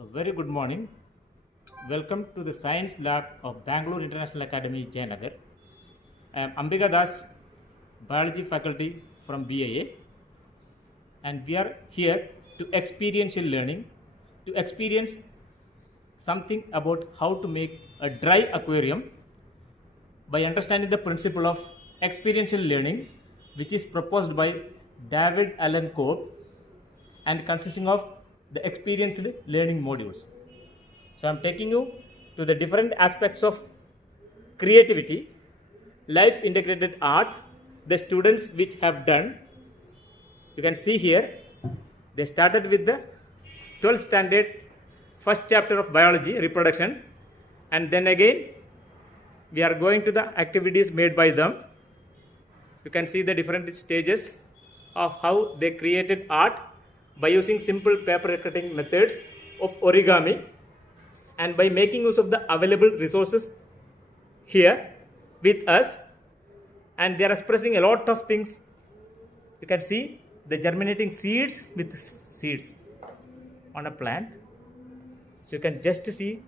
A very good morning. Welcome to the Science Lab of Bangalore International Academy, Jayanagar. I am Ambika Das, Biology faculty from BIA, and we are here to experiential learning, to experience something about how to make a dry aquarium by understanding the principle of experiential learning, which is proposed by David Allen Coe and consisting of the experienced learning modules. So I'm taking you to the different aspects of creativity, life integrated art, the students which have done. You can see here, they started with the 12th standard, first chapter of biology, reproduction, and then again we are going to the activities made by them. You can see the different stages of how they created art by using simple paper cutting methods of origami and by making use of the available resources here with us, and they are expressing a lot of things. You can see the germinating seeds with seeds on a plant. So you can just see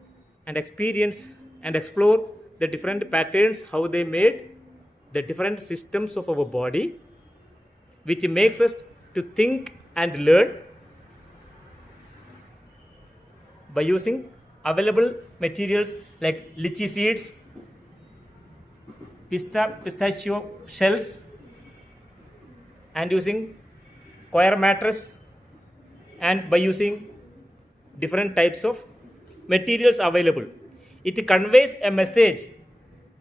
and experience and explore the different patterns, how they made the different systems of our body, which makes us to think and learn by using available materials like lychee seeds, pistachio shells, and using coir mattress, and by using different types of materials available. It conveys a message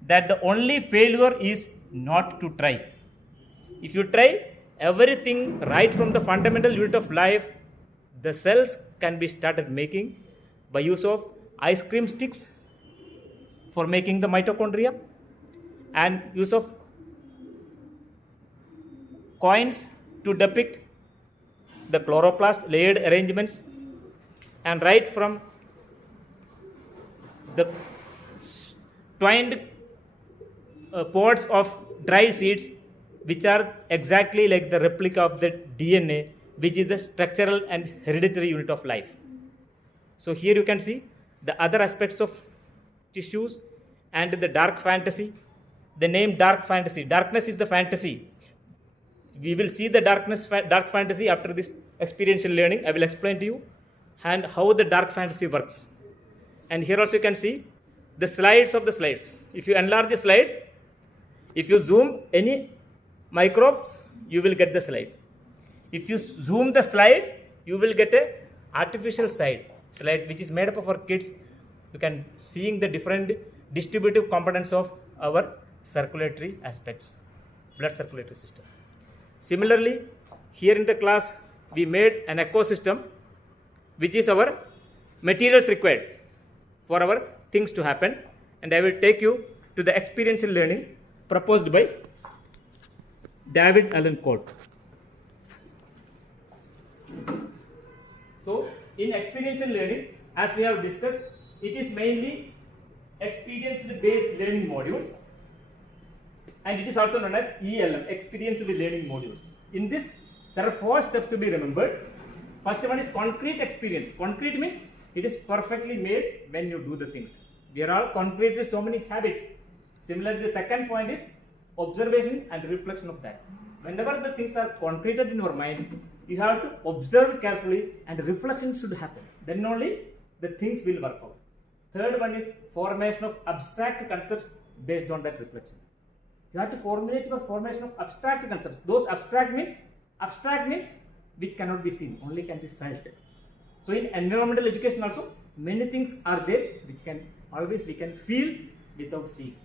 that the only failure is not to try. If you try everything right from the fundamental unit of life, the cells can be started making by use of ice cream sticks for making the mitochondria and use of coins to depict the chloroplast layered arrangements, and right from the twined pods of dry seeds which are exactly like the replica of the DNA, which is the structural and hereditary unit of life. So here you can see the other aspects of tissues and the dark fantasy. The name dark fantasy, darkness is the fantasy. We will see the dark fantasy after this experiential learning. I will explain to you and how the dark fantasy works. And here also you can see the slides of the slides. If you enlarge the slide, if you zoom any microbes, you will get the slide. If you zoom the slide, you will get a artificial slide which is made up of our kids. You can seeing the different distributive components of our circulatory aspects, blood circulatory system. Similarly, here in the class we made an ecosystem which is our materials required for our things to happen, and I will take you to the experiential learning proposed by David Allen Coe. So in experiential learning, as we have discussed, it is mainly experience based learning modules, and it is also known as ELM, experience with learning modules. In this, there are 4 steps to be remembered. First one is concrete experience. Concrete means it is perfectly made when you do the things. We are all concrete so many habits. Similarly, the second point is observation and reflection of that. Whenever the things are concreted in your mind, you have to observe carefully and reflection should happen. Then only the things will work out. Third one is formation of abstract concepts based on that reflection. You have to formulate your formation of abstract concepts. Those abstract means which cannot be seen, only can be felt. So in environmental education also, many things are there which we can feel without seeing.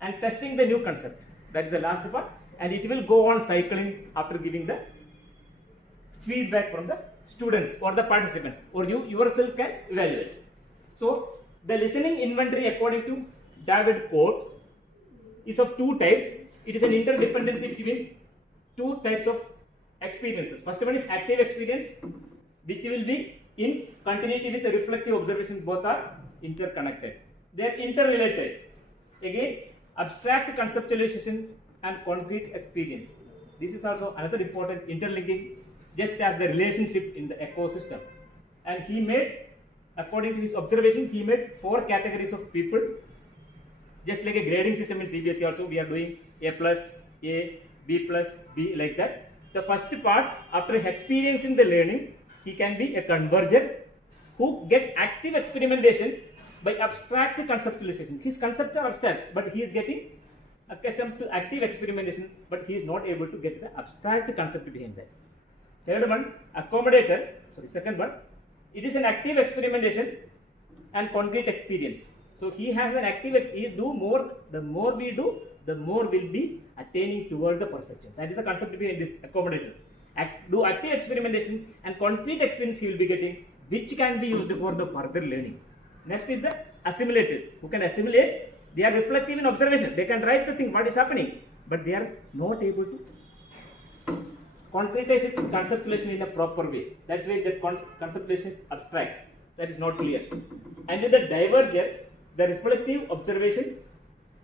And testing the new concept, that is the last part, and it will go on cycling after giving the feedback from the students or the participants, or you yourself can evaluate. So the listening inventory according to David Coe is of 2 types. It is an interdependency between 2 types of experiences. First one is active experience, which will be in continuity with the reflective observation. Both are interconnected. They are interrelated. Again, abstract conceptualization and concrete experience. This is also another important interlinking, just as the relationship in the ecosystem. And he made according to his observation, he made 4 categories of people. Just like a grading system in CBSE also, we are doing A plus, A, B plus, B, like that. The first part, after experiencing the learning, he can be a converger who get active experimentation by abstract conceptualization. His concepts are abstract, but he is getting accustomed to active experimentation, but he is not able to get the abstract concept behind that. Third one, accommodator. Sorry, second one, it is an active experimentation and concrete experience. So he has an active, he do more, the more we do, the more will be attaining towards the perfection. That is the concept behind this accommodator. Do active experimentation and concrete experience he will be getting, which can be used for the further learning. Next is the assimilators, who can assimilate. They are reflective in observation. They can write the thing, what is happening, but they are not able to concretize it, conceptualization in a proper way. That's why the conceptualization is abstract. That is not clear. And with the diverger, the reflective observation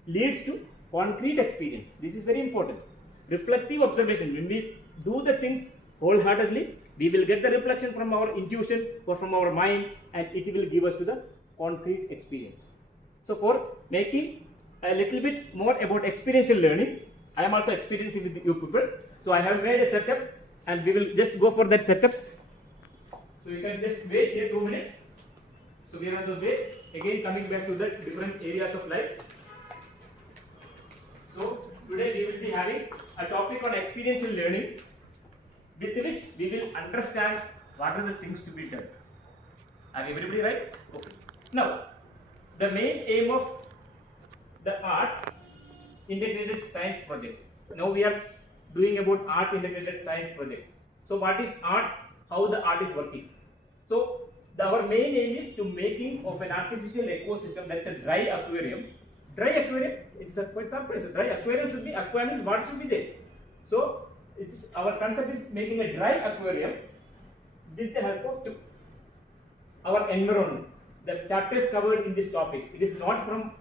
leads to concrete experience. This is very important. Reflective observation. When we do the things wholeheartedly, we will get the reflection from our intuition or from our mind, and it will give us to the concrete experience. So for making a little bit more about experiential learning, I am also experiencing with you people. So I have made a setup, and we will just go for that setup. So you can just wait here 2 minutes. So we are on the way. Again coming back to the different areas of life. So today we will be having a topic on experiential learning, with which we will understand what are the things to be done. Are everybody right? Okay. Now, the main aim of the art integrated science project. Now we are doing about art integrated science project. So what is art? How the art is working? So our main aim is to making of an artificial ecosystem, that is a dry aquarium. Dry aquarium, it's a quite simple. Dry aquarium should be, aqua means water should be there. So it's our concept is making a dry aquarium with the help of our environment. The chapters covered in this topic, it is not from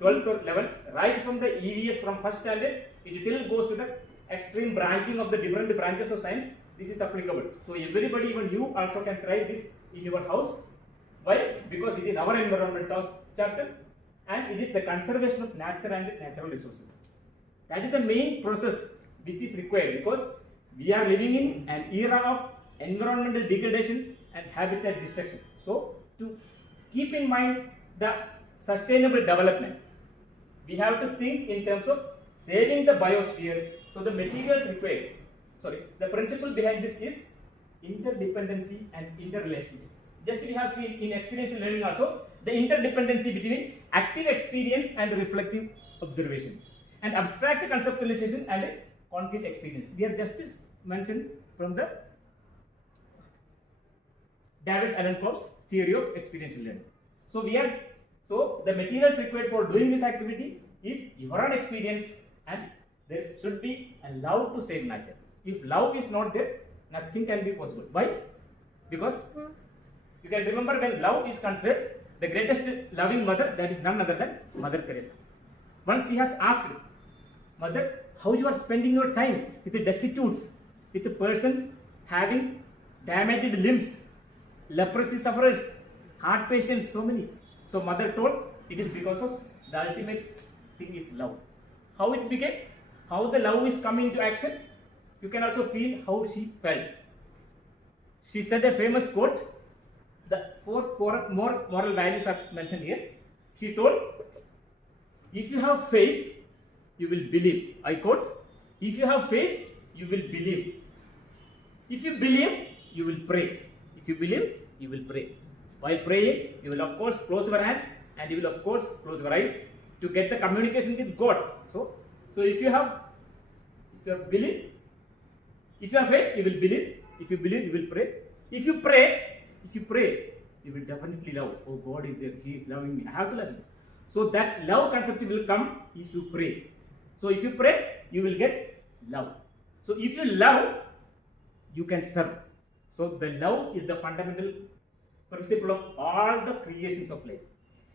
12th or 11th, right from the EVS from first standard, it till goes to the extreme branching of the different branches of science. This is applicable. So everybody, even you also can try this in your house. Why? Because it is our environmental chapter, and it is the conservation of nature and natural resources. That is the main process which is required, because we are living in an era of environmental degradation and habitat destruction. So to keep in mind the sustainable development, we have to think in terms of saving the biosphere. So the materials required, the principle behind this is interdependency and interrelationship. Just we have seen in experiential learning also the interdependency between active experience and reflective observation, and abstract conceptualization and concrete experience. We are just mentioned from the David Allenco's theory of experiential learning. So the materials required for doing this activity is your own experience, and there should be a love to save nature. If love is not there, nothing can be possible. Why? Because you can remember when love is concerned, the greatest loving mother, that is none other than Mother Teresa. Once she has asked, Mother, how you are spending your time with the destitutes, with a person having damaged limbs, leprosy sufferers, heart patients, so many. So mother told, it is because of the ultimate thing is love. How it began, how the love is coming into action, you can also feel how she felt. She said a famous quote, the 4 moral values are mentioned here. She told, if you have faith, you will believe. I quote, if you have faith, you will believe. If you believe, you will pray. If you believe, you will pray. While praying, you will of course close your hands, and you will of course close your eyes to get the communication with God. So if you have belief, if you have faith, you will believe. If you believe, you will pray. If you pray, you will definitely love. Oh, God is there. He is loving me. I have to love him. So that love concept will come if you pray. So if you pray, you will get love. So if you love, you can serve. So the love is the fundamental principle of all the creations of life.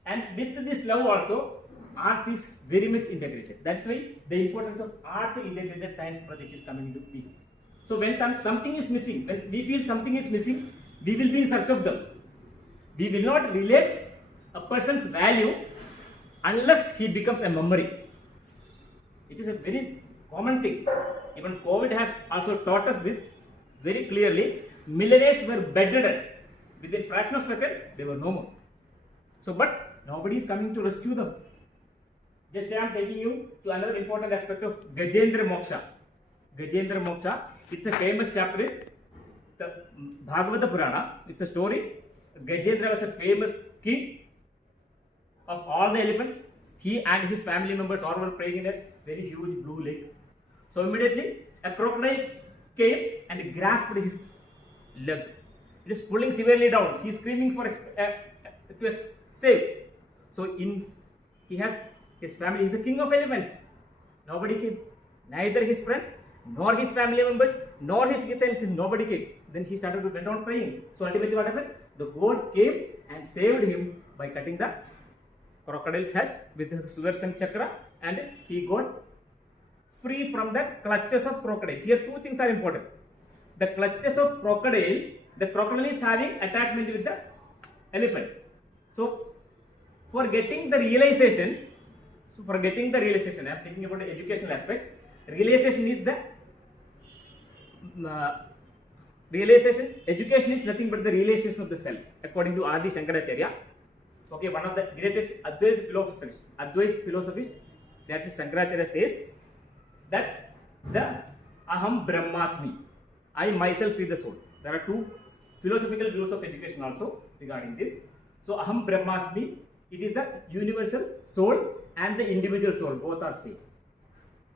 And with this love also, art is very much integrated. That's why the importance of art integrated science project is coming into being. So when something is missing, when we feel something is missing, we will be in search of them. We will not realize a person's value unless he becomes a memory. It is a very common thing. Even COVID has also taught us this very clearly. Millionaires were bedridden. Within fraction of a second, they were no more. So, but nobody is coming to rescue them. Just I am taking you to another important aspect of Gajendra Moksha. Gajendra Moksha, it's a famous chapter in the Bhagavata Purana. It's a story. Gajendra was a famous king of all the elephants. He and his family members all were praying in a very huge blue lake. So immediately a crocodile came and grasped his leg. It is pulling severely down. He is screaming for to save. So he has his family. He is the king of elephants. Nobody came. Neither his friends, nor his family members, nor his kids. Nobody came. Then he started to went on praying. So ultimately what happened? The god came and saved him by cutting the crocodile's head with his Sudarshan Chakra, and he got free from the clutches of crocodile. Here two things are important. The clutches of crocodile, the crocodile is having attachment with the elephant. So for getting the realization, I am thinking about the educational aspect. Realization is the education is nothing but the realization of the self, according to Adi Shankaracharya. Okay, one of the greatest Advaita philosophers, that is Shankaracharya, says that the Aham Brahmasmi, I myself is the soul. There are two philosophical views of education also regarding this. So Aham Brahmasmi, it is the universal soul and the individual soul, both are same.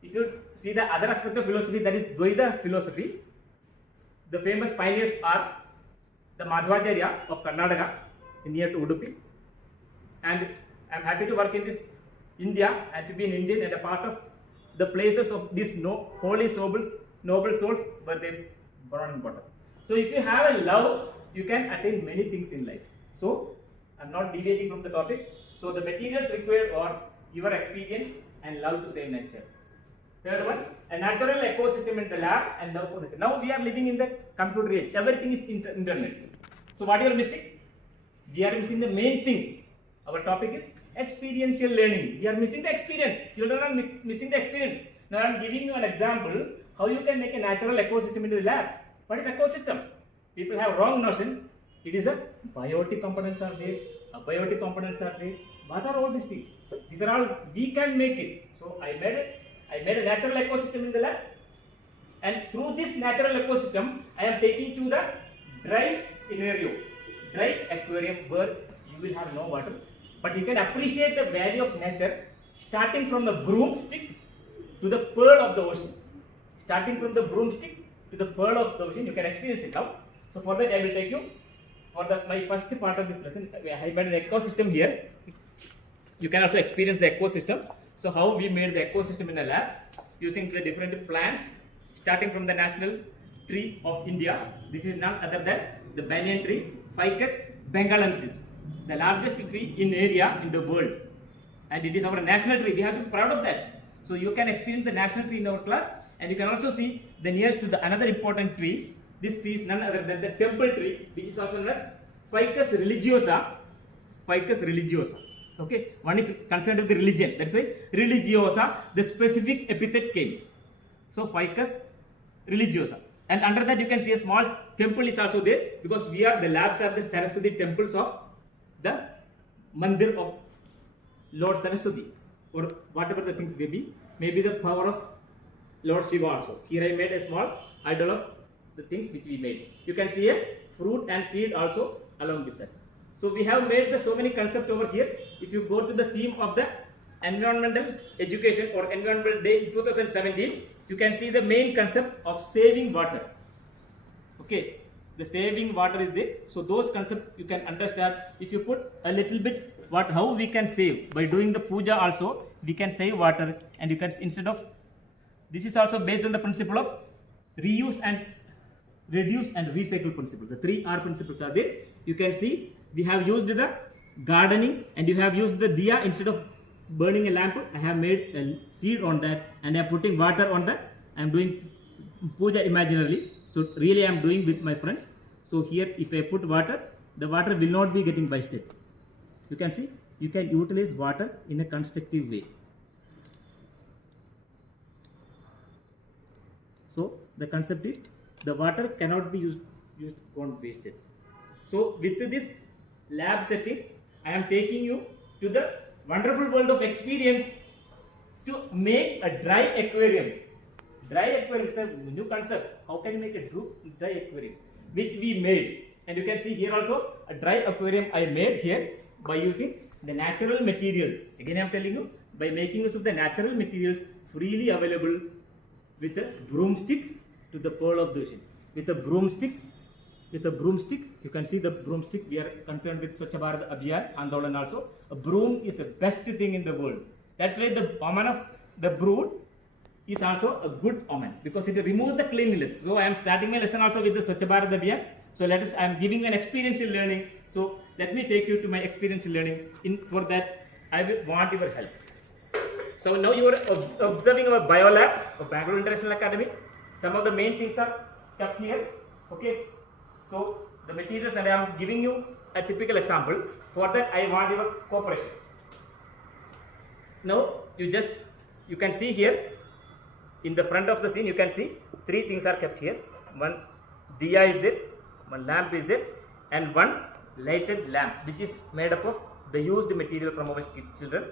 If you see the other aspect of philosophy, that is Dvaita philosophy, the famous pioneers are the Madhvacharya of Karnataka near to Udupi. And I am happy to work in this India and to be an Indian and a part of the places of these holy noble souls where they born and brought up. So if you have a love, you can attain many things in life. So I am not deviating from the topic. So the materials required are your experience and love to save nature. Third one, a natural ecosystem in the lab and love for nature. Now we are living in the computer age. Everything is internet. So what you are missing? We are missing the main thing. Our topic is experiential learning. We are missing the experience. Children are missing the experience. Now I am giving you an example how you can make a natural ecosystem in the lab. What is ecosystem? People have wrong notion. It is a biotic components are there, abiotic components are there. What are all these things? These are all we can make it. So I made a natural ecosystem in the lab, and through this natural ecosystem I am taking to the dry scenario, dry aquarium where you will have no water, but you can appreciate the value of nature starting from the broomstick to the pearl of the ocean. Starting from the broomstick to the pearl of the ocean, you can experience it now. So for that I will take you for my first part of this lesson. I made an ecosystem here. You can also experience the ecosystem. So how we made the ecosystem in a lab using the different plants, starting from the national tree of India. This is none other than the banyan tree, Ficus bengalensis, the largest tree in area in the world, and it is our national tree. We have to be proud of that. So you can experience the national tree in our class, and you can also see the nearest to the another important tree. This tree is none other than the temple tree, which is also known as Ficus religiosa. Ficus religiosa. Okay, one is concerned with the religion. That's why religiosa, the specific epithet came. So Ficus religiosa, and under that you can see a small temple is also there, because the labs are the Saraswati temples of the mandir of Lord Saraswati, or whatever the things may be. Maybe the power of Lord Shiva also. Here I made a small idol of the things which we made. You can see a fruit and seed also along with that. So we have made so many concepts over here. If you go to the theme of the environmental education or environmental day in 2017, you can see the main concept of saving water. Okay, the saving water is there. So those concepts you can understand. If you put a little bit how we can save by doing the puja also, we can save water, and you can, instead of, this is also based on the principle of reuse and reduce and recycle principle. The 3R principles are there. You can see we have used the gardening, and you have used the diya. Instead of burning a lamp, I have made a seed on that, and I am putting water on that. I am doing puja imaginarily. So really I am doing with my friends. So here if I put water, the water will not be getting wasted. You can see, you can utilize water in a constructive way. So the concept is the water cannot be used not wasted. So with this lab setting, I am taking you to the wonderful world of experience to make a dry aquarium. Dry aquarium is a new concept. How can you make a dry aquarium? Which we made. And you can see here also a dry aquarium I made here by using the natural materials. Again I am telling you, by making use of the natural materials freely available with a broomstick to the pearl of the ocean. With a broomstick, you can see the broomstick. We are concerned with Swachh Bharat Abhiyan Andolan also. A broom is the best thing in the world. That's why the omen of the brood is also a good omen because it removes the cleanliness. So I am starting my lesson also with the Swachh Bharat Abhiyan. So I am giving an experiential learning. So let me take you to my experiential learning. For that, I will want your help. So now you are observing our biolab of Bangalore International Academy. Some of the main things are kept here. Okay. So the materials, and I am giving you a typical example. For that, I want your cooperation. Now you can see here in the front of the scene. You can see 3 things are kept here. One diya is there, one lamp is there, and one lighted lamp, which is made up of the used material from our children.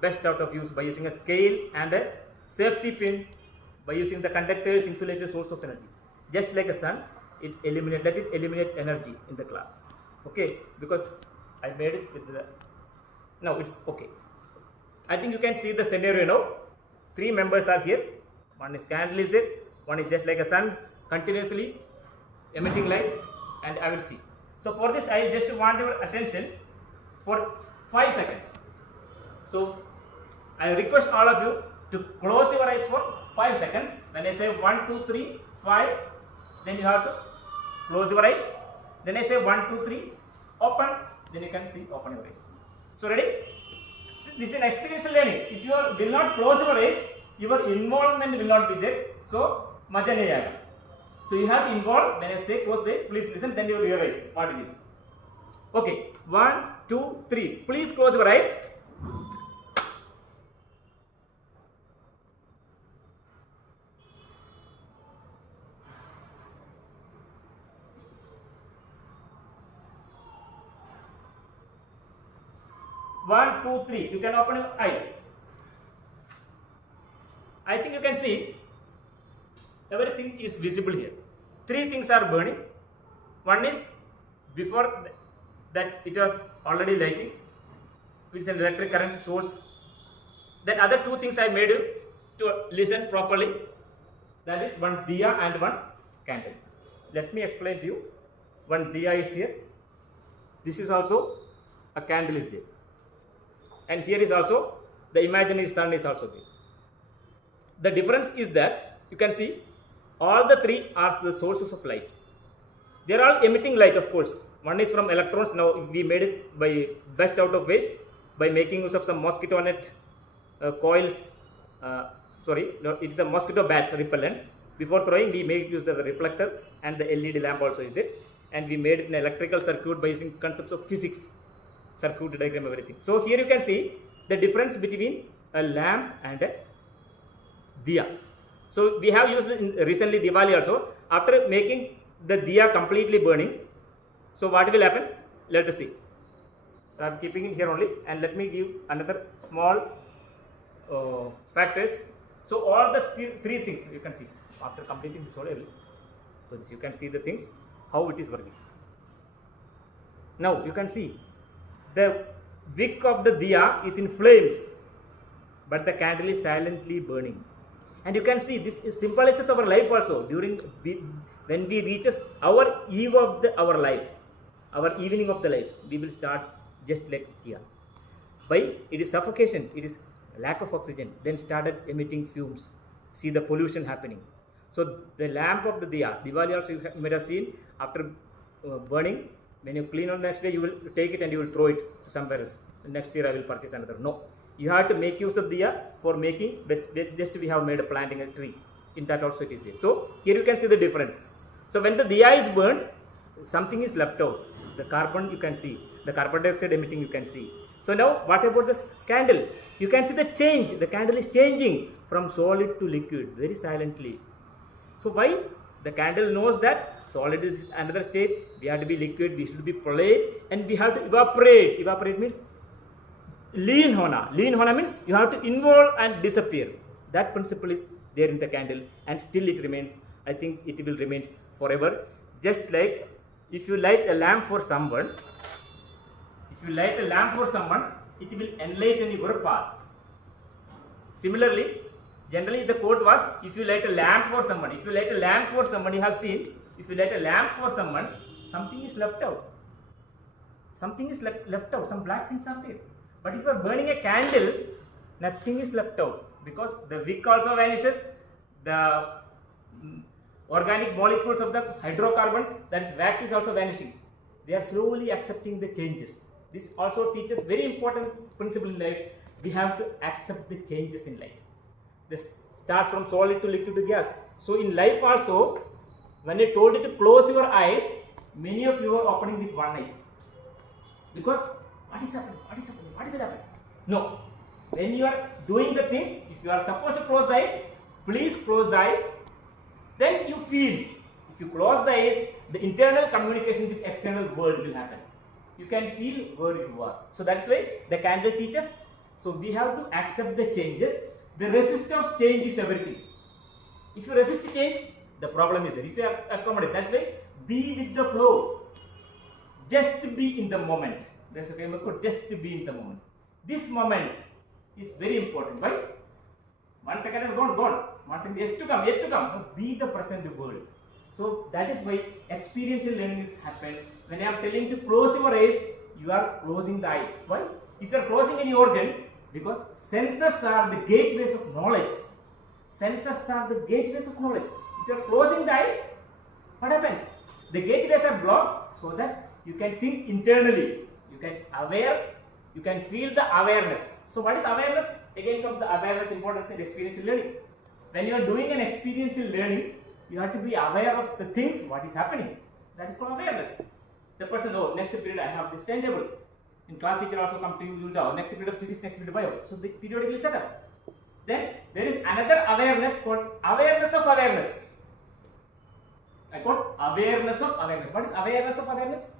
Best out of use by using a scale and a safety pin, by using the conductors, insulator, source of energy. Just like a sun, let it eliminate energy in the class. Okay, because I made it with the, now it's okay. I think you can see the scenario now. 3 members are here. One is candle is there, one is just like a sun continuously emitting light, and I will see. So for this, I just want your attention for 5 seconds. So I request all of you to close your eyes for 5 seconds. When I say 1, 2, 3, 5, then you have to close your eyes. Then I say 1, 2, 3, open. Then you can see open your eyes. So ready? This is an experiential learning. If you will not close your eyes, your involvement will not be there. So maja nahi aayega. So you have to involve. When I say close the eyes, please listen. Then you will realize what it is. Okay. 1, 2, 3. Please close your eyes. One, two, three. You can open your eyes. I think you can see everything is visible here. 3 things are burning. One is before that it was already lighting. It's an electric current source. Then other 2 things I made you to listen properly. That is one diya and one candle. Let me explain to you. One diya is here. This is also a candle is there. And here is also the imaginary sun is also there. The difference is that you can see all the 3 are the sources of light. They are all emitting light, of course. One is from electrons. Now we made it by best out of waste by making use of some mosquito net coils. It is a mosquito bat repellent. Before throwing, we made use of the reflector and the LED lamp also is there. And we made an electrical circuit by using concepts of physics. Circuit diagram, everything. So here you can see the difference between a lamp and a diya. So we have used recently Diwali also. After making the diya completely burning, so what will happen? Let us see. So I am keeping it here only, and let me give another small factors. So all the 3 things you can see after completing this whole area. So you can see the things how it is working. Now you can see the wick of the diya is in flames, but the candle is silently burning. And you can see this symbolizes our life also. When we reach our eve of our life, our evening of the life, we will start just like diya. By it is suffocation, it is lack of oxygen, then started emitting fumes. See the pollution happening. So the lamp of the diya, Diwali also you may have seen after burning. When you clean on the next day, you will take it and you will throw it to somewhere else. Next year I will purchase another. No. You have to make use of diya for making, just we have made a planting a tree. In that also it is there. So here you can see the difference. So when the diya is burned, something is left out. the carbon you can see, the carbon dioxide emitting you can see. So now what about this candle? You can see the change. The candle is changing from solid to liquid very silently. So why? The candle knows that solid is another state, we have to be liquid, we should be polite, and we have to evaporate. Evaporate means lean hona. Lean hona means you have to involve and disappear. That principle is there in the candle, and still it remains. I think it will remain forever. Just like if you light a lamp for someone, it will enlighten your path. Similarly, generally the quote was, if you light a lamp for someone, you have seen, if you light a lamp for someone, something is left out. Something is left out, some black things are there. But if you are burning a candle, nothing is left out, because the wick also vanishes, the organic molecules of the hydrocarbons, that is wax, is also vanishing. They are slowly accepting the changes. This also teaches very important principle in life. We have to accept the changes in life. This starts from solid to liquid to gas. So in life also, when I told you to close your eyes, many of you are opening with one eye. Because what is happening? What will happen? No. When you are doing the things, if you are supposed to close the eyes, please close the eyes. Then you feel. If you close the eyes, the internal communication with external world will happen. You can feel where you are. So that's why the candle teaches. So we have to accept the changes. The resistance of change is everything. If you resist change, the problem is there. If you accommodate, that's why be with the flow. Just be in the moment. There's a famous quote, just to be in the moment. This moment is very important. Why? 1 second has gone. 1 second yet to come. No, be the present world. So that is why experiential learning is happened. When I am telling to close your eyes, you are closing the eyes. Why? If you are closing any organ, because senses are the gateways of knowledge. Senses are the gateways of knowledge. If you are closing the eyes, what happens? The gateways are blocked so that you can think internally. You can aware. You can feel the awareness. So what is awareness? Again comes the awareness importance in experiential learning. When you are doing an experiential learning, you have to be aware of the things, what is happening. That is called awareness. The person, oh, next period I have this timetable. In class teacher also come to you, you know, next period of physics, next period of bio. So the periodically set up. Then there is another awareness called awareness of awareness. I call awareness of awareness. What is awareness of awareness?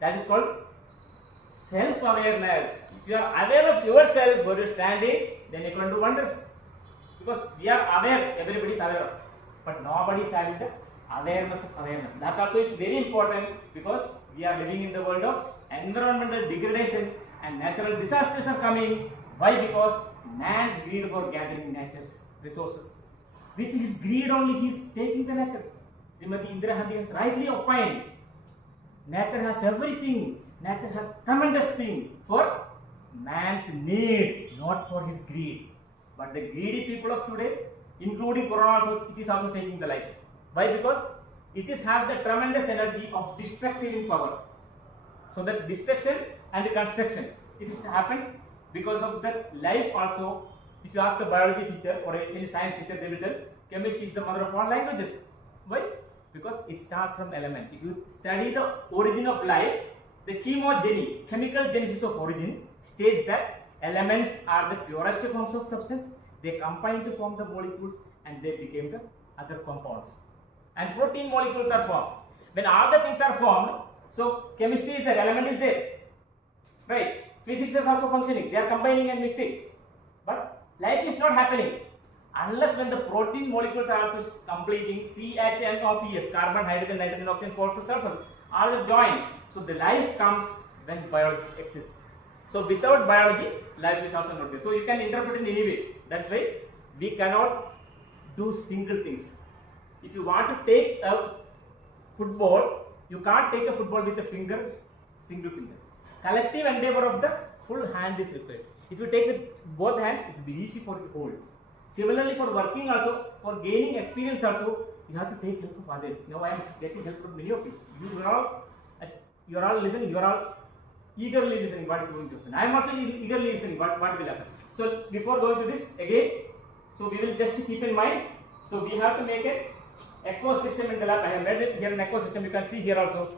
That is called self-awareness. If you are aware of yourself, where you are standing, then you can do wonders. Because we are aware, everybody is aware of. But nobody is having the awareness of awareness. That also is very important, because we are living in the world of environmental degradation and natural disasters are coming. Why? Because man's greed for gathering nature's resources. With his greed only he is taking the nature. Srimati Indira Gandhi has rightly opined, nature has everything. Nature has tremendous thing for man's need, not for his greed. But the greedy people of today, including Corona also, it is also taking the lives. Why? Because it is have the tremendous energy of destructive in power. So that destruction and construction, it is happens because of the life also. If you ask a biology teacher or any science teacher, they will tell chemistry is the mother of all languages. Why? Because it starts from element. If you study the origin of life, the chemogeny, chemical genesis of origin, states that elements are the purest forms of substance. They combine to form the molecules and they became the other compounds. And protein molecules are formed. When all the things are formed, so chemistry is there, element is there. Right? Physics is also functioning. They are combining and mixing. But life is not happening unless when the protein molecules are also completing CHNOPS, carbon, hydrogen, nitrogen, oxygen, phosphorus, sulfur, all are joined. So the life comes when biology exists. So without biology, life is also not there. So you can interpret in any way. That's why we cannot do single things. If you want to take a football, you can't take a football with a finger, single finger. Collective endeavor of the full hand is required. If you take with both hands, it will be easy for you to hold. Similarly, for working also, for gaining experience also, you have to take help of others. Now I am getting help from many of you. You are all listening. You are all eagerly listening what is going to happen. I am also eagerly listening what will happen. So before going to this again, so we will just keep in mind. So we have to make an ecosystem in the lab. I have made it here an ecosystem. You can see here also.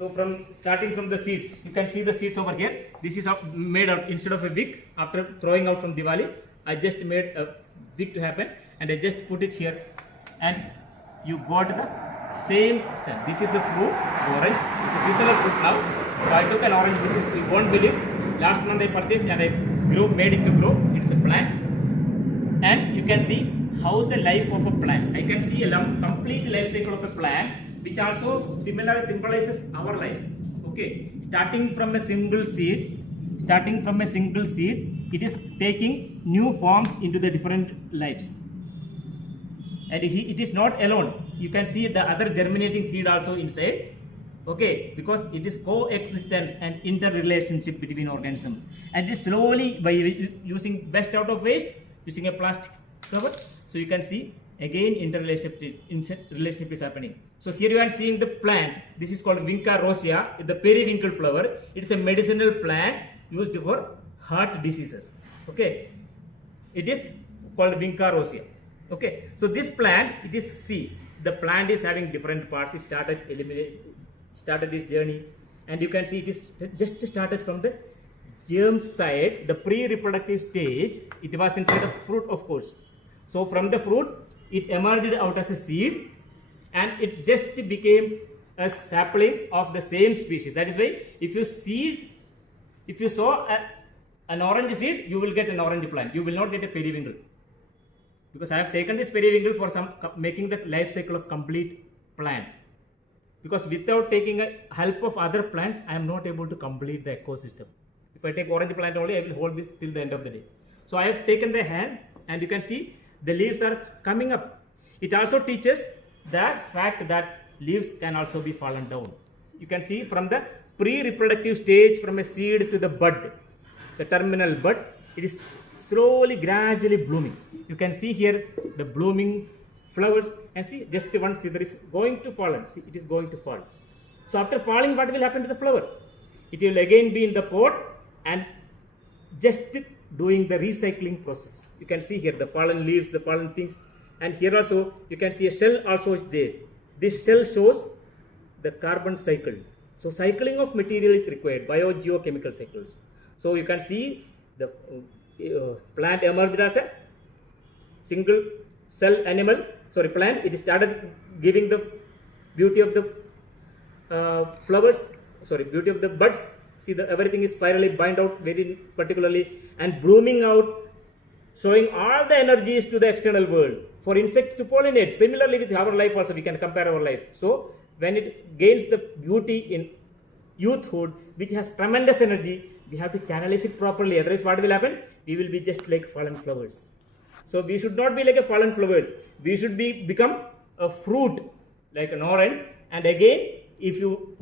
So from starting from the seeds, you can see the seeds over here. This is made out instead of a wick. After throwing out from Diwali, I just made a wick to happen, and I just put it here, and you got the same. This is the fruit, orange. It's a seasonal fruit now. So I took an orange. This is, you won't believe. Last month I purchased and I made it to grow. It's a plant, and you can see how the life of a plant. I can see a complete life cycle of a plant, which also symbolizes our life. Okay, starting from a single seed, it is taking new forms into the different lives. And it is not alone. You can see the other germinating seed also inside. Okay, because it is coexistence and interrelationship between organisms. And it is slowly, by using best out of waste, using a plastic cover. So you can see again interrelationship is happening. So here you are seeing the plant. This is called Vinca rosea, the periwinkle flower. It is a medicinal plant used for heart diseases. Okay, it is called Vinca rosea. Okay, so this plant, it is, see, the plant is having different parts. It started its journey, and you can see it is just started from the germ side, the pre-reproductive stage. It was inside of fruit, of course. So from the fruit, it emerged out as a seed, and it just became a sapling of the same species. That is why if you sow an orange seed, you will get an orange plant. You will not get a periwinkle, because I have taken this periwinkle for making the life cycle of complete plant. Because without taking a help of other plants, I am not able to complete the ecosystem. If I take orange plant only, I will hold this till the end of the day. So I have taken the hand, and you can see the leaves are coming up. It also teaches the fact that leaves can also be fallen down. You can see from the pre-reproductive stage, from a seed to the bud, the terminal bud, it is slowly, gradually blooming. You can see here the blooming flowers, and see just one feather is going to fall. See, it is going to fall. So after falling, what will happen to the flower? It will again be in the pot and just doing the recycling process. You can see here the fallen leaves, the fallen things, and here also you can see a shell also is there. This shell shows the carbon cycle. So cycling of material is required, biogeochemical cycles. So you can see the plant emerged as a single cell plant. It started giving the beauty of the beauty of the buds. See, everything is spirally bind out very particularly and blooming out, showing all the energies to the external world for insects to pollinate. Similarly with our life also, we can compare our life. So when it gains the beauty in youthhood, which has tremendous energy, we have to channelize it properly. Otherwise, what will happen? We will be just like fallen flowers. So we should not be like a fallen flowers. We should become a fruit like an orange. And again, if you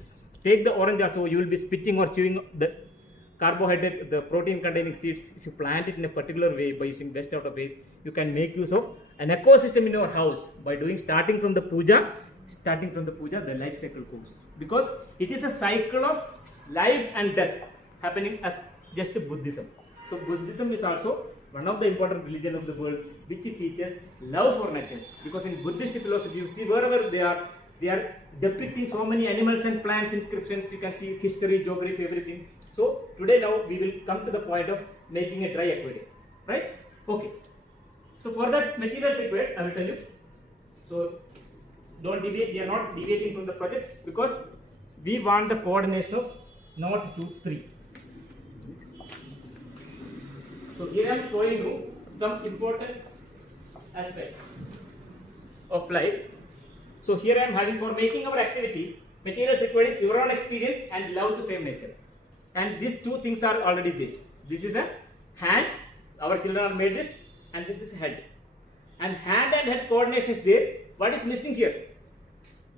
take the orange also, you will be spitting or chewing the carbohydrate, the protein containing seeds. If you plant it in a particular way by using best out of waste, you can make use of an ecosystem in your house by starting from the puja, the life cycle goes. Because it is a cycle of life and death happening as just Buddhism. So Buddhism is also one of the important religion of the world, which teaches love for nature. Because in Buddhist philosophy, you see wherever they are depicting so many animals and plants inscriptions. You can see history, geography, everything. So today now we will come to the point of making a dry aquarium, right? Okay. So for that materials required, I will tell you. So don't deviate. We are not deviating from the projects because we want the coordination of 0 to 3. So here I am showing you some important aspects of life. So here I am having, for making our activity, materials required is your own experience and love to save nature. And these two things are already there. This is a hand, our children have made this, and this is head. And hand and head coordination is there. What is missing here?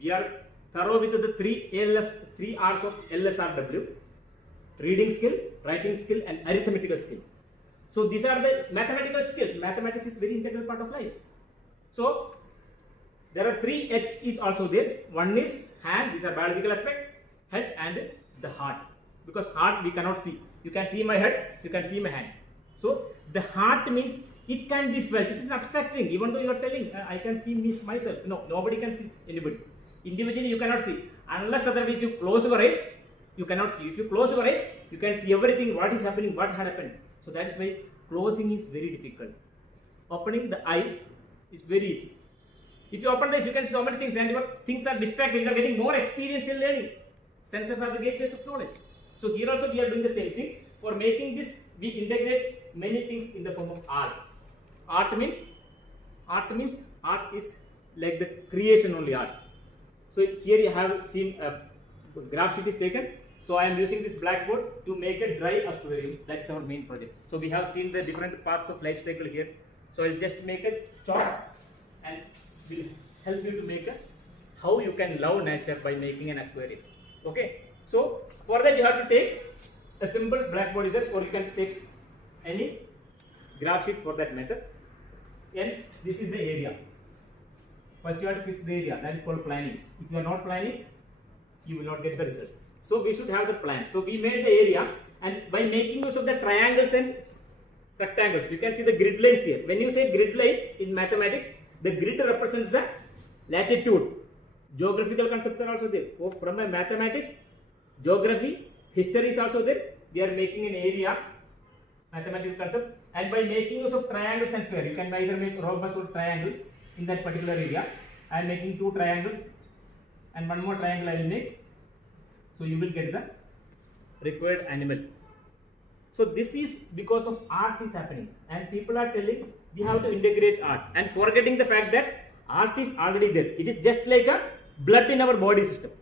We are thorough with the three R's of LSRW: reading skill, writing skill, and arithmetical skill. So these are the mathematical skills. Mathematics is very integral part of life. So there are 3 H's is also there. One is hand, these are biological aspect, head and the heart. Because heart we cannot see. You can see my head, you can see my hand. So the heart means it can be felt. It is an abstract thing. Even though you are telling, I can see myself. No, nobody can see anybody. Individually you cannot see. Unless otherwise you close your eyes, you cannot see. If you close your eyes, you can see everything, what is happening, what had happened. So that is why closing is very difficult. Opening the eyes is very easy. If you open the eyes, you can see so many things and your things are distracting. You are getting more experiential learning. Senses are the gateways of knowledge. So here also we are doing the same thing. For making this, we integrate many things in the form of art. Art means art is like the creation only art. So here you have seen a graph sheet is taken. So I am using this blackboard to make a dry aquarium. That's our main project. So we have seen the different parts of life cycle here. So I'll just make a short and will help you to make a how you can love nature by making an aquarium. Okay. So for that you have to take a simple blackboard is there, or you can take any graph sheet for that matter. And this is the area. First you have to fix the area. That is called planning. If you are not planning, you will not get the result. So we should have the plans. So we made the area, and by making use of the triangles and rectangles, you can see the grid lines here. When you say grid line in mathematics, the grid represents the latitude. Geographical concepts are also there. So from a mathematics, geography, history is also there. We are making an area, mathematical concept, and by making use of triangles and square, you can either make rhombus or triangles in that particular area. I am making 2 triangles and 1 more triangle I will make. So you will get the required animal. So this is because of art is happening, and people are telling we have to integrate art and forgetting the fact that art is already there. It is just like a blood in our body system,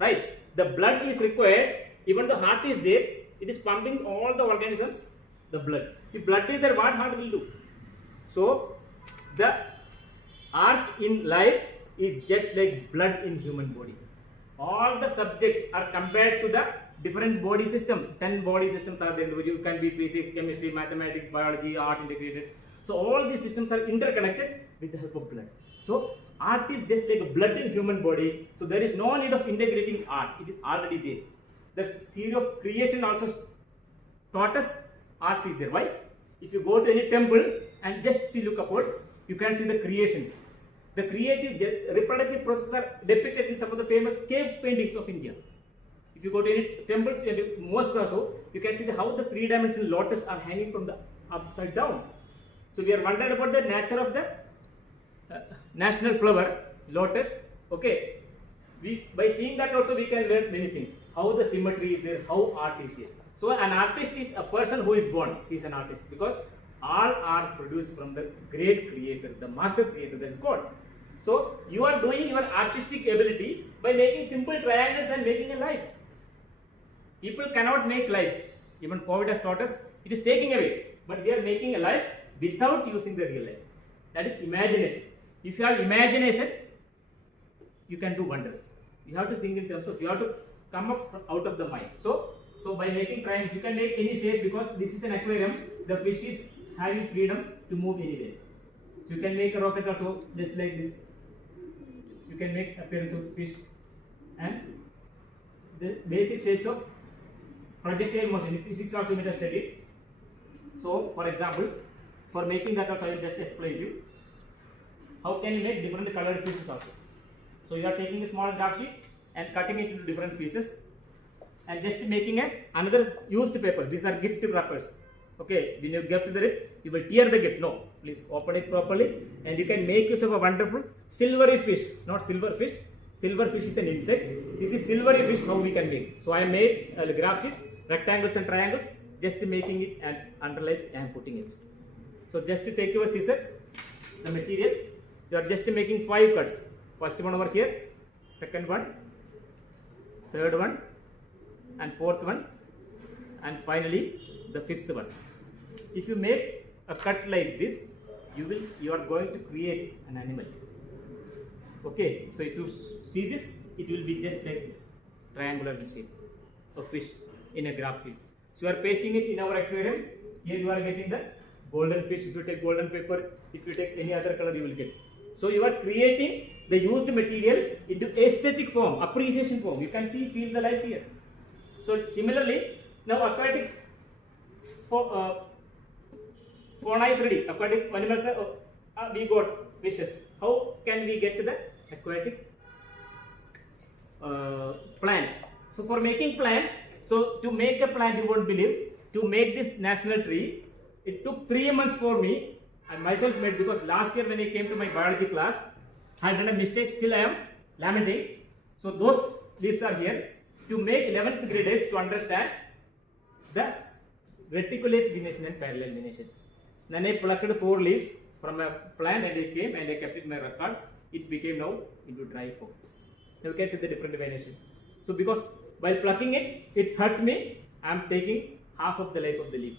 right? The blood is required. Even the heart is there, it is pumping all the organisms the blood. If blood is there, what heart will do? So the art in life is just like blood in human body. All the subjects are compared to the different body systems. 10 body systems are there. You can be physics, chemistry, mathematics, biology, art integrated. So all these systems are interconnected with the help of blood. So art is just like blood in human body. So there is no need of integrating art. It is already there. The theory of creation also taught us art is there. Why? If you go to any temple and just look upwards, you can see the creations. The creative reproductive process are depicted in some of the famous cave paintings of India. If you go to any temples and mosques also, you can see how the 3-dimensional lotus are hanging from the upside down. So we are wondering about the nature of the national flower, lotus. Okay, by seeing that also we can learn many things. How the symmetry is there, how art is there. So an artist is a person who is born. He is an artist because all are produced from the great creator, the master creator, that is God. So you are doing your artistic ability by making simple triangles and making a life. People cannot make life. Even COVID has taught us it is taking away, but we are making a life without using the real life. That is imagination. If you have imagination, you can do wonders. You have to think in terms of, you have to come up out of the mind. So by making triangles, you can make any shape because this is an aquarium. The fish is having freedom to move anywhere. So you can make a rocket also just like this. You can make appearance of fish and the basic shapes of projectile motion. In physics also we have studied. So for example, for making that also I will just explain to you. How can you make different colored fishes also? So you are taking a small graph sheet and cutting it into different pieces and just making another used paper. These are gift wrappers. Okay, when you gift the gift, you will tear the gift. No, please open it properly and you can make use of a wonderful silvery fish. Not silver fish. Silver fish is an insect. This is silvery fish. How we can make? So I made a graph sheet, rectangles and triangles. Just making it and underline I am putting it. So just to take your scissor, the material, you are just making 5 cuts. First one over here, second one, third one, and fourth one, and finally the fifth one. If you make a cut like this, you are going to create an animal. Okay, so if you see this, it will be just like this, triangular shape of fish in a graph sheet. So you are pasting it in our aquarium. Here you are getting the golden fish. If you take golden paper, if you take any other color, you will get. So you are creating the used material into aesthetic form, appreciation form. You can see, feel the life here. So similarly, now aquatic fauna is ready. Aquatic animals we got fishes. How can we get to the aquatic plants. So for making plants, so to make a plant, you won't believe, to make this national tree, it took 3 months for me. I myself made, because last year when I came to my biology class, I had done a mistake, still I am lamenting. So those leaves are here. To make 11th graders to understand the reticulate venation and parallel venation. Then I plucked 4 leaves from a plant and it came and I kept it in my record. It became now into dry form. Now you can see the different venation. So because while plucking it, it hurts me, I am taking half of the life of the leaf.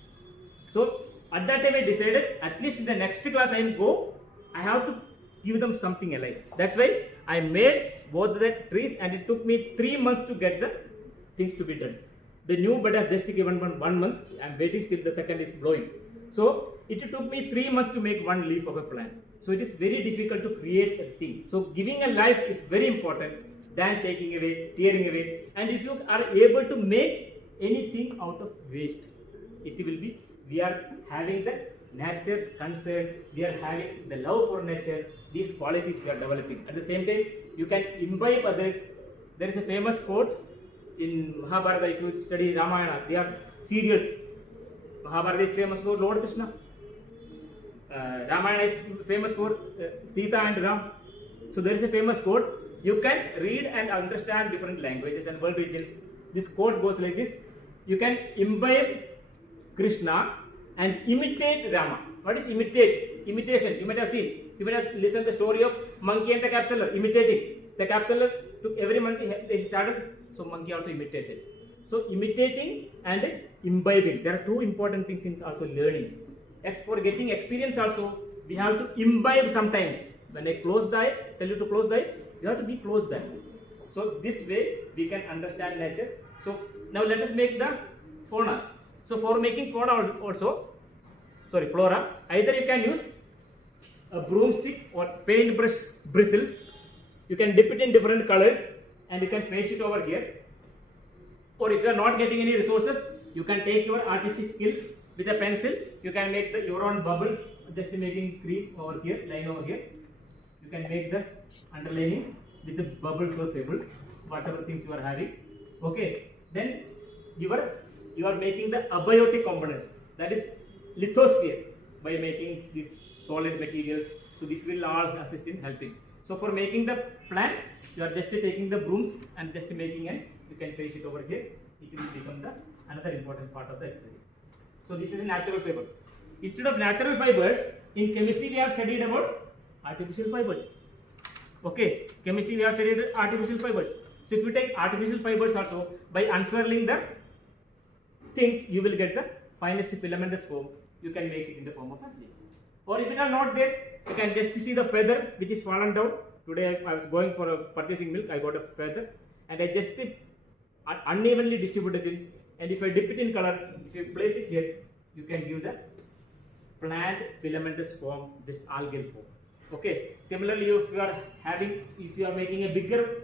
So at that time I decided, at least in the next class I will go, I have to give them something alive. That's why I made both the trees and it took me 3 months to get the things to be done. The new bud has just given 1 month. I am waiting till the second is blowing. So it took me 3 months to make one leaf of a plant. So it is very difficult to create a thing. So giving a life is very important than taking away, tearing away. And if you are able to make anything out of waste, it will be, we are having the nature's concern, we are having the love for nature, these qualities we are developing. At the same time, you can imbibe others. There is a famous quote in Mahabharata, if you study Ramayana, they are serials. Mahabharata is famous for Lord Krishna. Ramayana is famous for Sita and Ram. So there is a famous quote. You can read and understand different languages and world regions. This quote goes like this: you can imbibe Krishna and imitate Rama. What is imitate? Imitation. You might have seen. You might have listened to the story of monkey and the capsular imitating. The capsular took every monkey they started, so monkey also imitated. So imitating and imbibing. There are two important things in also learning. For getting experience also, we have to imbibe sometimes. When I close the eye, tell you to close the eyes, you have to be closed there. So this way we can understand nature. So now let us make the fauna. So for making fauna also, flora, either you can use a broomstick or paintbrush bristles. You can dip it in different colors and you can paste it over here. Or if you are not getting any resources, you can take your artistic skills with a pencil. You can make your own bubbles, just making cream over here, line over here. You can make the underlining with the bubbles or pebbles, whatever things you are having. Okay, then you are making the abiotic components, that is lithosphere, by making these solid materials. So this will all assist in helping. So for making the plant, you are just taking the brooms and just making and you can place it over here. It will become the another important part of the experiment. So this is a natural fiber. Instead of natural fibers, in chemistry we have studied about artificial fibers. Okay, chemistry we have studied artificial fibers. So if you take artificial fibers also, by unswirling the things, you will get the finest filamentous form. You can make it in the form of a leaf. Or if it are not there, you can just see the feather which is fallen down. Today I was going for a purchasing milk, I got a feather and I just unevenly distributed it. And if I dip it in color, if you place it here, you can give the plant filamentous form, this algal form. Okay. Similarly, if you are making a bigger,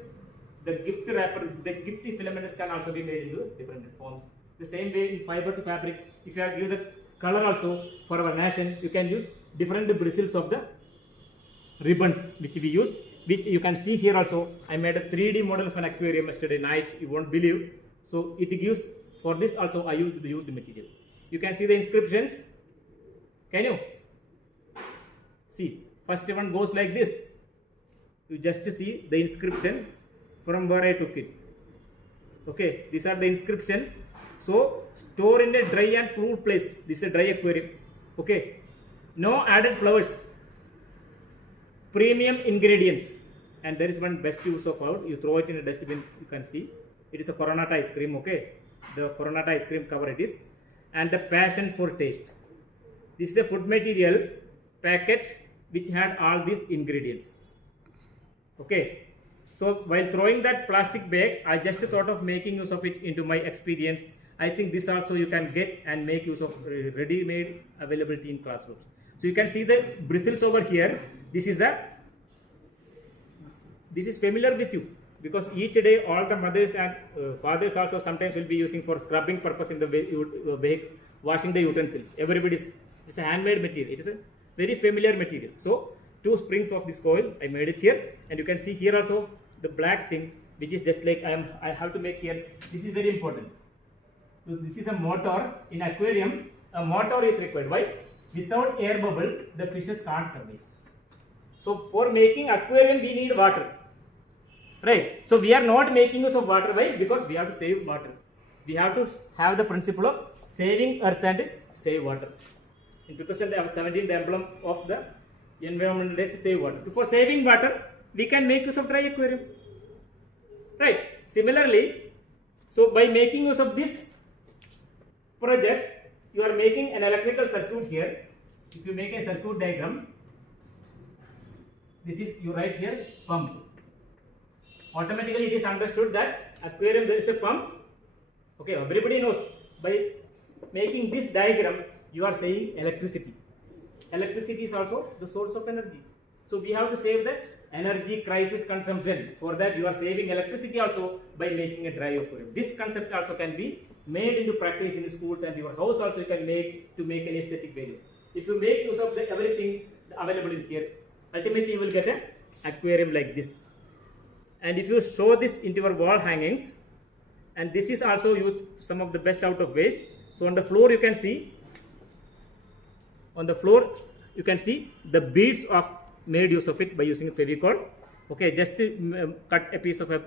the gift wrapper, the gifty filamentous can also be made into different forms. The same way in fiber to fabric, if you have give the color also for our nation, you can use different bristles of the ribbons which we use, which you can see here also. I made a 3D model of an aquarium yesterday night, you won't believe. So it gives, for this also I used the used material. You can see the inscriptions. Can you see? First one goes like this. You just see the inscription from where I took it. Okay, these are the inscriptions. So store in a dry and cool place. This is a dry aquarium. Okay, no added flowers. Premium ingredients. And there is one best use of out. You throw it in a dustbin. You can see it is a Coronata ice cream. Okay, the Coronata ice cream cover it is, and the passion for taste. This is a food material packet which had all these ingredients. Okay, so while throwing that plastic bag, I just thought of making use of it into my experience. I think this also you can get and make use of ready-made availability in classrooms. So you can see the bristles over here. This is familiar with you because each day all the mothers and fathers also sometimes will be using for scrubbing purpose in the way washing the utensils. It's a handmade material. It is a very familiar material. So 2 springs of this coil, I made it here, and you can see here also the black thing which is just like I have to make here. This is very important. So this is a motor. In aquarium, a motor is required. Why? Without air bubble, the fishes can't survive. So for making aquarium, we need water, right? So we are not making use of water. Why? Because we have to save water. We have to have the principle of saving earth and save water. In 2017, the emblem of the Environmental Day is save water. For saving water, we can make use of dry aquarium, right? Similarly, so by making use of this project, you are making an electrical circuit here. If you make a circuit diagram, this is, you write here pump. Automatically it is understood that aquarium there is a pump. Okay, everybody knows. By making this diagram, you are saying electricity. Electricity is also the source of energy. So we have to save the energy crisis consumption. For that, you are saving electricity also by making a dry aquarium. This concept also can be made into practice in schools, and your house also you can make to make an aesthetic value. If you make use of everything available in here, ultimately you will get an aquarium like this. And if you show this into your wall hangings, and this is also used some of the best out of waste. So on the floor you can see, the beads of made use of it by using a Fevicol. Okay, just cut a piece of a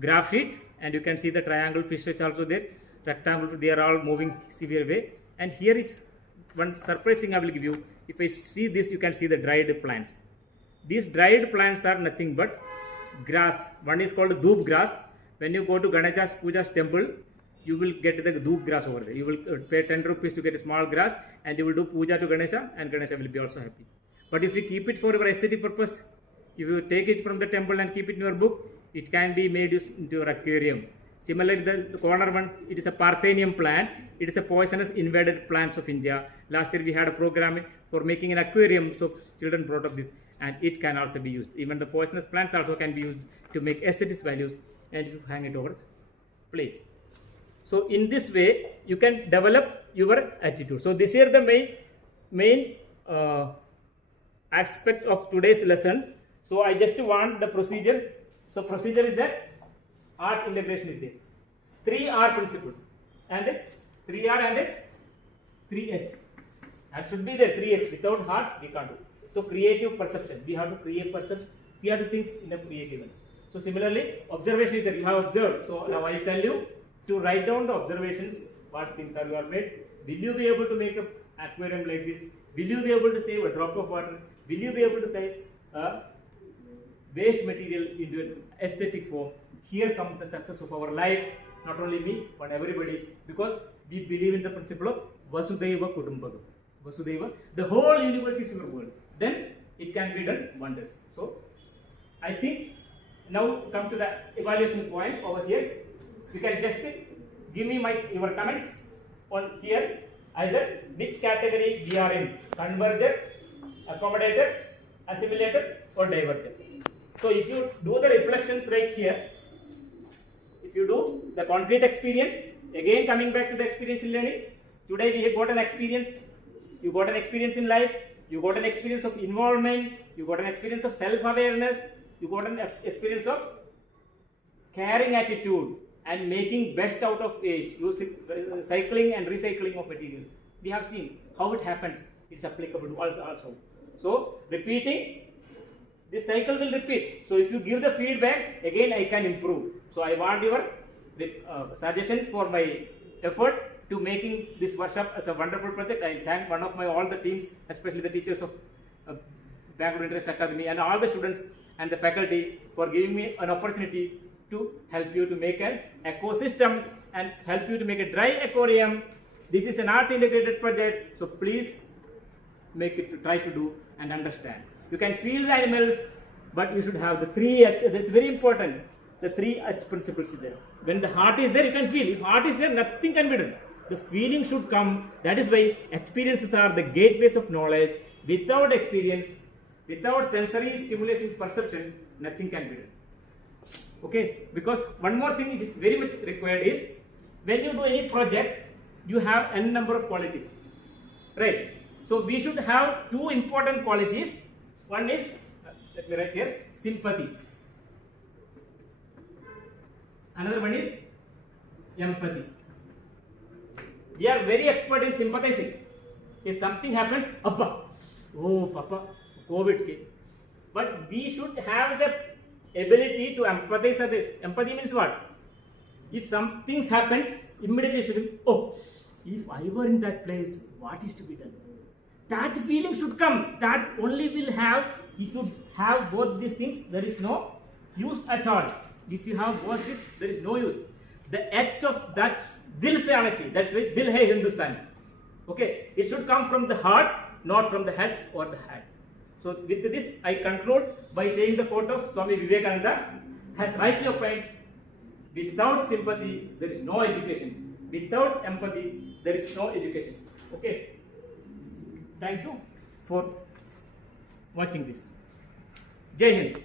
graph sheet, and you can see the triangle fishes also there, rectangle, they are all moving severe way. And here is one surprise thing I will give you. If I see this, you can see the dried plants. These dried plants are nothing but grass. One is called dhoop grass. When you go to Ganesha's Puja's temple, you will get the dhoop grass over there. You will pay 10 rupees to get a small grass, and you will do puja to Ganesha, and Ganesha will be also happy. But if you keep it for your aesthetic purpose, if you take it from the temple and keep it in your book, it can be made into your aquarium. Similarly, the corner one, it is a Parthenium plant. It is a poisonous invaded plants of India. Last year we had a program for making an aquarium, so children brought up this, and it can also be used. Even the poisonous plants also can be used to make aesthetic values, and you hang it over place. So in this way, you can develop your attitude. So this is the main aspect of today's lesson. So I just want the procedure. So procedure is that art integration is there. 3R principle, and 3R and 3H. That should be there. 3H. Without heart, we can't do. So creative perception. We have to create perception. We have to think in a creative way. So similarly, observation is there. You have observed. So now I tell you to write down the observations. What things are you are made? Will you be able to make an aquarium like this? Will you be able to save a drop of water? Will you be able to save waste material into an aesthetic form? Here comes the success of our life, not only me, but everybody, because we believe in the principle of Vasudhaiva Kutumbakam. Vasudhaiva, the whole universe is your world. Then it can be done wonders. So I think now come to the evaluation point over here. You can just give me your comments on here, either which category we are in: convergent, accommodated, assimilated, or divergent. So if you do the reflections right here, if you do the concrete experience, again coming back to the experiential learning, today we have got an experience, you got an experience in life, you got an experience of involvement, you got an experience of self-awareness, you got an experience of caring attitude and making best out of waste, using cycling and recycling of materials. We have seen how it happens. It's applicable to also. So repeating, this cycle will repeat. So if you give the feedback, again I can improve. So I want your suggestion for my effort to making this workshop as a wonderful project. I thank one of my all the teams, especially the teachers of Bangalore International Academy and all the students and the faculty for giving me an opportunity to help you to make an ecosystem and help you to make a dry aquarium. This is an art integrated project, so please make it to try to do and understand. You can feel the animals, but you should have the 3H. That's very important. The 3H principles is there. When the heart is there, you can feel. If heart is there, nothing can be done. The feeling should come. That is why experiences are the gateways of knowledge. Without experience, without sensory stimulation, perception, nothing can be done. Okay, because one more thing it is very much required is, when you do any project, you have n number of qualities, right? So we should have two important qualities. One is, let me write here, sympathy. Another one is empathy. We are very expert in sympathizing. If something happens, Appa, oh Papa, COVID came. But we should have the ability to empathize others. Empathy means what? If something happens, immediately should be, oh, if I were in that place, what is to be done? That feeling should come. That only will have, if you have both these things, there is no use at all. If you have both this, there is no use. The edge of that, dil se aana chahiye. That's why dil hai Hindustani. Okay, it should come from the heart, not from the head or the head. So with this, I conclude by saying the quote of Swami Vivekananda has rightly opined, without sympathy, there is no education. Without empathy, there is no education. Okay. Thank you for watching this. Jai Hind.